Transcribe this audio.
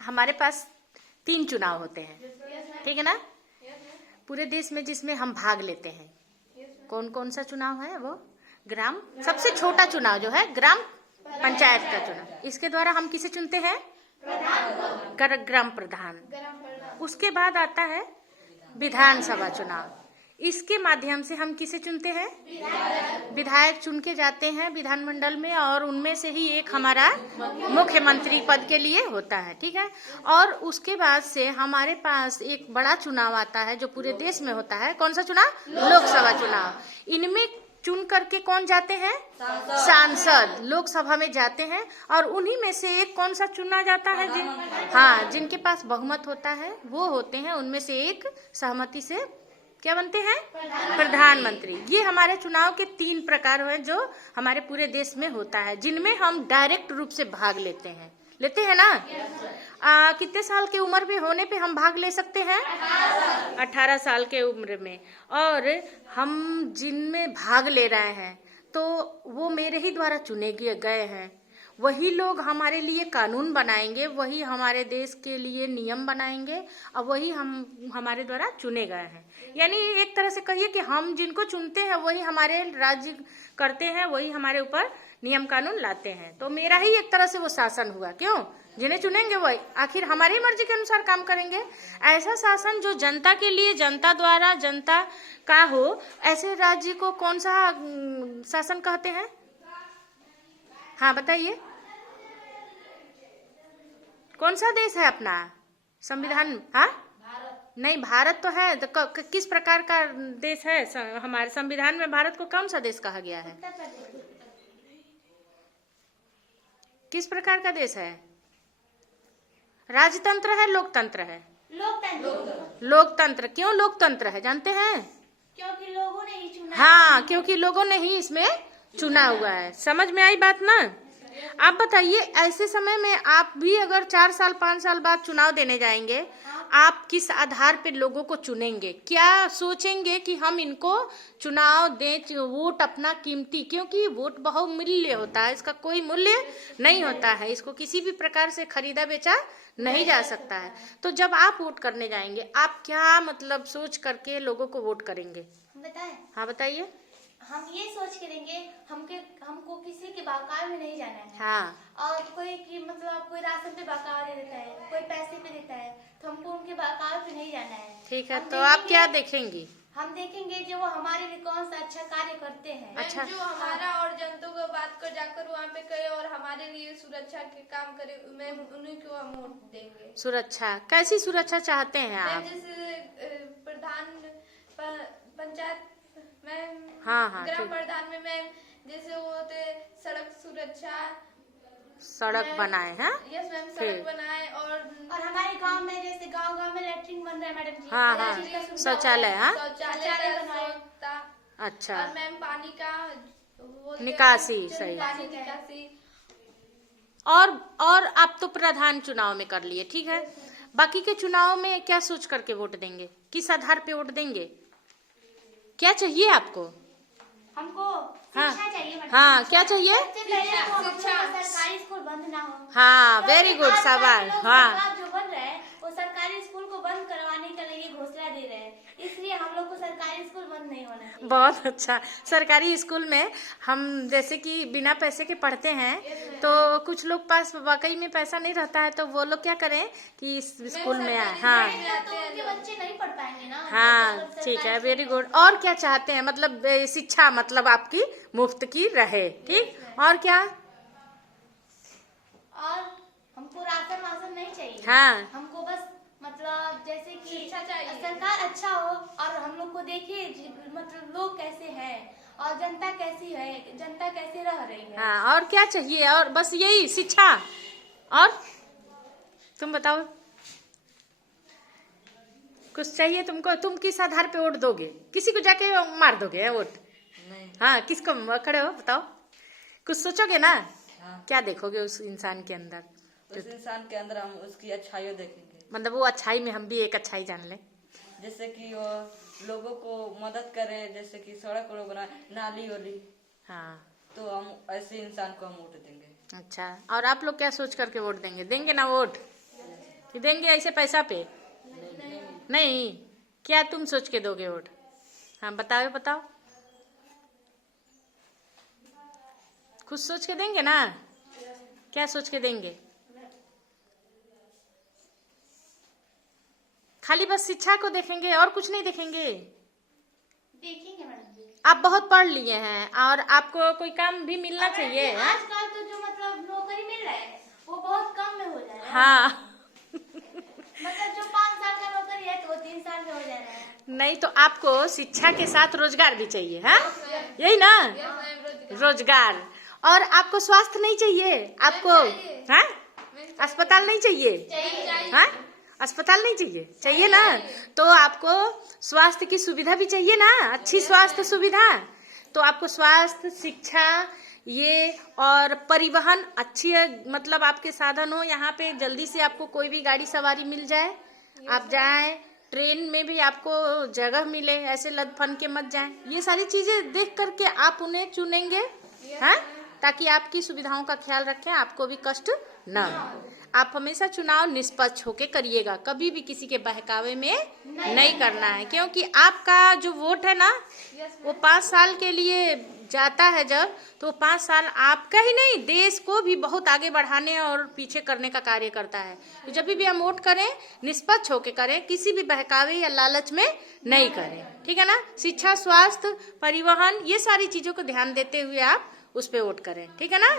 हमारे पास 3 चुनाव होते हैं, ठीक है ना, पूरे देश में, जिसमें हम भाग लेते हैं। कौन कौन सा चुनाव है वो? ग्राम, सबसे छोटा चुनाव जो है ग्राम पंचायत का चुनाव। इसके द्वारा हम किसे चुनते हैं? ग्राम प्रधान। उसके बाद आता है विधानसभा चुनाव। इसके माध्यम से हम किसे चुनते हैं? विधायक चुन के जाते हैं विधानमंडल में, और उनमें से ही एक हमारा मुख्यमंत्री पद के लिए होता है, ठीक है। और उसके बाद से हमारे पास एक बड़ा चुनाव आता है जो पूरे देश में होता है। कौन सा चुनाव? लोकसभा चुनाव। इनमें चुन करके कौन जाते हैं? सांसद लोकसभा में जाते हैं, और उन्हीं में से एक कौन सा चुना जाता है? जिनके पास बहुमत होता है वो होते हैं, उनमें से एक सहमति से क्या बनते हैं? प्रधानमंत्री। ये हमारे चुनाव के 3 प्रकार हैं जो हमारे पूरे देश में होता है, जिनमें हम डायरेक्ट रूप से भाग लेते हैं ना। कितने साल के उम्र में होने पे हम भाग ले सकते हैं? 18 साल के उम्र में। और हम जिनमें भाग ले रहे हैं तो वो मेरे ही द्वारा चुने गए हैं। वही लोग हमारे लिए कानून बनाएंगे, वही हमारे देश के लिए नियम बनाएंगे, और वही हमारे द्वारा चुने गए हैं। यानी एक तरह से कहिए कि हम जिनको चुनते हैं वही हमारे राज्य करते हैं, वही हमारे ऊपर नियम कानून लाते हैं। तो मेरा ही एक तरह से वो शासन हुआ। क्यों? जिन्हें चुनेंगे वही आखिर हमारी मर्जी के अनुसार काम करेंगे। ऐसा शासन जो जनता के लिए, जनता द्वारा, जनता का हो, ऐसे राज्य को कौन सा शासन कहते हैं? हाँ बताइए, कौन सा देश है अपना संविधान? हाँ नहीं, भारत तो है। तो किस प्रकार का देश है? हमारे संविधान में भारत को कौन सा देश कहा गया है? किस प्रकार का देश है? राजतंत्र है, लोकतंत्र है? लोकतंत्र। क्यों लोकतंत्र है जानते हैं? क्योंकि लोगों ने ही चुना। हाँ, क्योंकि लोगों ने ही इसमें चुना हुआ है। समझ में आई बात ना? आप बताइए, ऐसे समय में आप भी अगर 4 साल 5 साल बाद चुनाव देने जाएंगे, आप किस आधार पे लोगों को चुनेंगे? क्या सोचेंगे कि हम इनको चुनाव दें? वोट अपना कीमती, क्योंकि वोट बहुमूल्य होता है, इसका कोई मूल्य नहीं होता है, इसको किसी भी प्रकार से खरीदा बेचा नहीं जा सकता है। तो जब आप वोट करने जाएंगे, आप क्या मतलब सोच करके लोगों को वोट करेंगे? बताएं? हाँ बताइए। हम ये सोच के देंगे हमको किसी के बहकावे में नहीं जाना है। हाँ। और कोई राशन पे बहकावा दे देता है, कोई पैसे पे देता है, तो हमको उनके बहकावे पे नहीं जाना है। ठीक है, तो आप क्या देखेंगी? हम देखेंगे जो वो हमारे लिए कौन सा अच्छा कार्य करते हैं। अच्छा, जो हमारा और जनता को बात कर जाकर वहाँ पे कहे और हमारे लिए सुरक्षा के काम करे, मैं उन्हीं को हम वोट देंगे। सुरक्षा? कैसी सुरक्षा चाहते हैं आप? जैसे प्रधान पंचायत में, हाँ, ग्राम प्रधान में मैम, जैसे वो होते सड़क सुरक्षा, सड़क बनाए हैं। यस मैम, सड़क बनाए। और हमारे गांव में जैसे गांव में लैट्रिन बन रहा है मैडम जी। हाँ, शौचालय। हाँ, शौचालय बनवाए। अच्छा। और मैम पानी का निकासी, सही। पानी निकासी। और आप तो प्रधान चुनाव में कर लिए, ठीक है। बाकी के चुनाव में क्या सोच करके वोट देंगे? किस आधार पे वोट देंगे? क्या चाहिए आपको? हमको हाँ, शिक्षा चाहिए मैडम। हाँ, क्या चाहिए? सरकारी स्कूल बंद ना हो। हाँ, वेरी गुड सवाल। हाँ, जो बन रहा है वो सरकारी स्कूल को बंद करवाने के लिए घोषणा दे रहे हैं, इसलिए हम लोग को सरकारी स्कूल बंद नहीं होना चाहिए। बहुत अच्छा। सरकारी स्कूल में हम जैसे कि बिना पैसे के पढ़ते हैं, तो कुछ लोग पास वाकई में पैसा नहीं रहता है, तो वो लोग क्या करें कि इस स्कूल में आए। हाँ तो उनके बच्चे नहीं पढ़ पाएंगे ना। हाँ, ठीक है, वेरी गुड। और क्या चाहते हैं? मतलब शिक्षा मतलब आपकी मुफ्त की रहे, ठीक। और क्या? और हमको राशन वासन नहीं चाहिए। हाँ, हमको बस मतलब जैसे कि शिक्षा चाहिए। सरकार अच्छा हो और हम लोग को देखे मतलब लोग कैसे हैं और जनता कैसी है, जनता कैसे रह रही है। हाँ, और क्या चाहिए? और बस यही शिक्षा? और तुम बताओ, कुछ चाहिए तुमको? तुम किस आधार पे वोट दोगे? किसी को जाके मार दोगे वोट? नहीं। हाँ, किसको खड़े हो बताओ? कुछ सोचोगे ना? हाँ। क्या देखोगे उस इंसान के अंदर? उस इंसान के अंदर हम उसकी अच्छाइयों देखेंगे। मतलब वो अच्छाई में हम भी एक अच्छाई जान लें। जैसे कि वो लोगों को मदद करे, जैसे कि सड़क वड़क बनाए, नाली वाली। हाँ, तो हम ऐसे इंसान को हम वोट देंगे। अच्छा। और आप लोग क्या सोच करके वोट देंगे? देंगे ना वोट? कि देंगे ऐसे पैसा पे? नहीं, क्या तुम सोच के दोगे वोट? हाँ बताओ बताओ, खुद सोच के देंगे ना? क्या सोच के देंगे? खाली बस शिक्षा को देखेंगे और कुछ नहीं देखेंगे? देखेंगे मैडम जी। आप बहुत पढ़ लिए हैं और आपको कोई काम भी मिलना चाहिए। आजकल तो जो मतलब नौकरी मिल रहा है वो बहुत कम में हो जा रहा है। हाँ मतलब जो 5 साल का नौकरी है तो वो 3 साल में हो जा रहा है। नहीं तो आपको शिक्षा के साथ रोजगार भी चाहिए, हाँ यही ना? रोजगार। और आपको स्वास्थ्य नहीं चाहिए? आपको हाँ अस्पताल नहीं चाहिए? हाँ अस्पताल नहीं चाहिए? चाहिए ना? तो आपको स्वास्थ्य की सुविधा भी चाहिए ना, अच्छी स्वास्थ्य सुविधा। तो आपको स्वास्थ्य, शिक्षा ये और परिवहन अच्छी मतलब आपके साधन हो, यहाँ पे जल्दी से आपको कोई भी गाड़ी सवारी मिल जाए, आप जाएं, ट्रेन में भी आपको जगह मिले, ऐसे लद फन के मत जाएं। ये सारी चीजें देख करके आप उन्हें चुनेंगे, हाँ, ताकि आपकी सुविधाओं का ख्याल रखें, आपको भी कष्ट ना हो। आप हमेशा चुनाव निष्पक्ष होके करिएगा, कभी भी किसी के बहकावे में नहीं करना है, क्योंकि आपका जो वोट है ना वो 5 साल के लिए जाता है जब, तो 5 साल आपका ही नहीं देश को भी बहुत आगे बढ़ाने और पीछे करने का कार्य करता है। तो जब भी हम वोट करें निष्पक्ष होके करें, किसी भी बहकावे या लालच में नहीं करें, ठीक है ना? शिक्षा, स्वास्थ्य, परिवहन ये सारी चीजों को ध्यान देते हुए आप उस पे वोट करें, ठीक है ना?